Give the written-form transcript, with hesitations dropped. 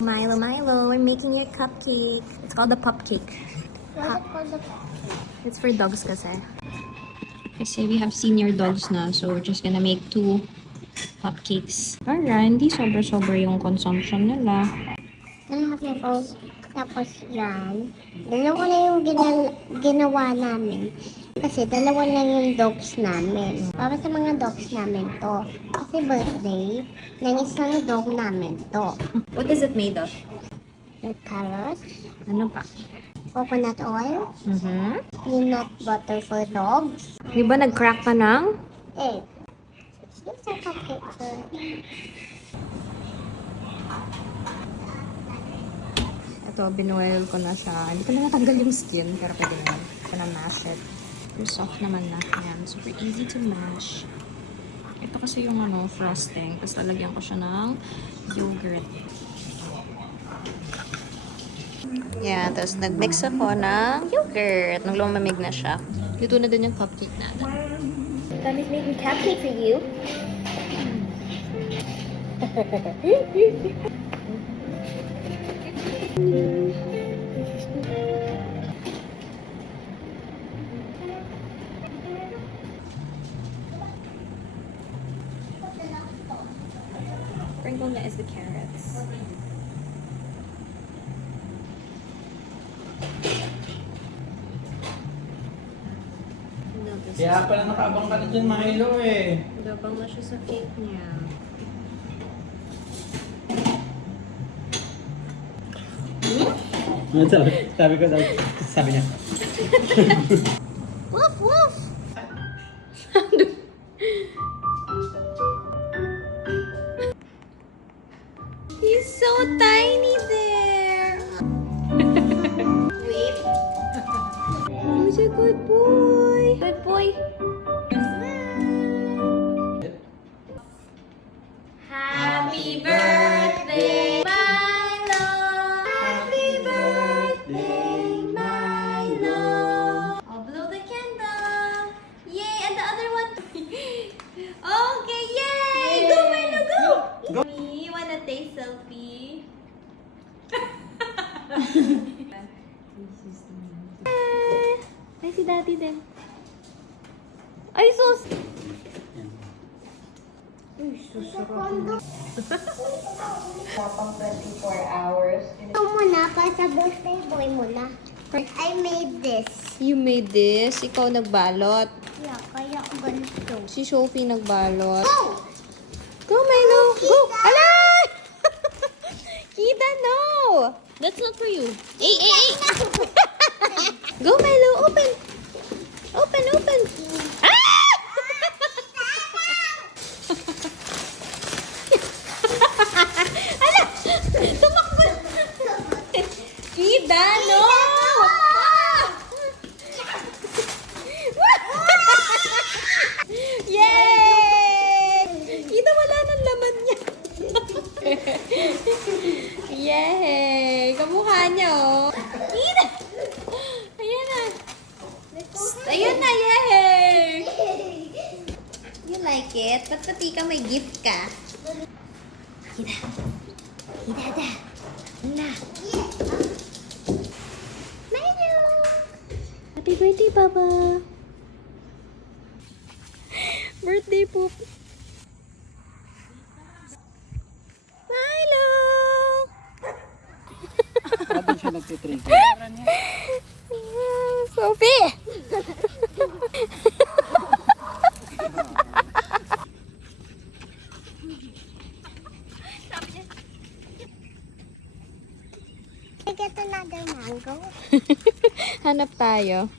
Milo, Milo, we're making your cupcake. It's called the pup cake. What's it called? It's for dogs kasi. Kasi we have senior dogs na, so we're just gonna make 2 cupcakes. Para hindi sobra-sobra yung consumption nila. Tapos yan, dalawa na yung ginawa namin. Kasi dalawa na yung dogs namin. Para sa mga dogs namin to. Kasi birthday ng isang dog namin to. What is it made of? Red carrots, Ano pa? coconut oil, peanut butter for dogs, Di ba nag-crack ka ng? egg. It's a cupcake. Ito, binuel ko na siya. Hindi ko na natanggal yung skin, pero pwede na. Ito na mash it. Yung soft naman na. Ayan, super easy to mash. Ito kasi yung frosting. Tapos lalagyan ko siya ng yogurt. Yan, tapos nag-mix ako ng yogurt. Nung lumamig na siya. Dito na din yung cupcake natin. Mommy's making cupcake for you. Sprinkle na is the carrots. Kaya pala nakabang ka na dyan, Milo eh. Dabang na siya sa cake niya. Sabi niya. Woof, woof! He's so tiny there! Wait. Who's a good boy? Good boy. Happy birthday, Milo! Happy birthday, Milo! I'll blow the candle! Yay! And the other one! Okay, yay! Go, Milo, go! Me, wanna take selfie? Ay, si Daddy din. Ay, sus! Uy, susarap. Tapos 24 hours. Ito muna, para sa birthday boy muna. I made this. You made this? Ikaw nagbalot. Yeah, kaya ganito. Si Sophie nagbalot. Go! Go, Milo! Go! Alay! Kita, no! That's not for you. Hey, hey, hey! Go, Milo! Open! Open, open! Ah! Ala! Tumakbo! Kita, no! Yay! Kita, wala nang laman niya. Yay! Kamukha niya, oh. Kita! Ayan na. Ayun na, yay! You like it? Ba't pati ka may gift ka? Kita. Kita, da. Wala. Milo! Happy birthday, Papa! Birthday poop. Milo! Bakit siya nagtitrigger? Sophie! I get another mango. Hanap tayo.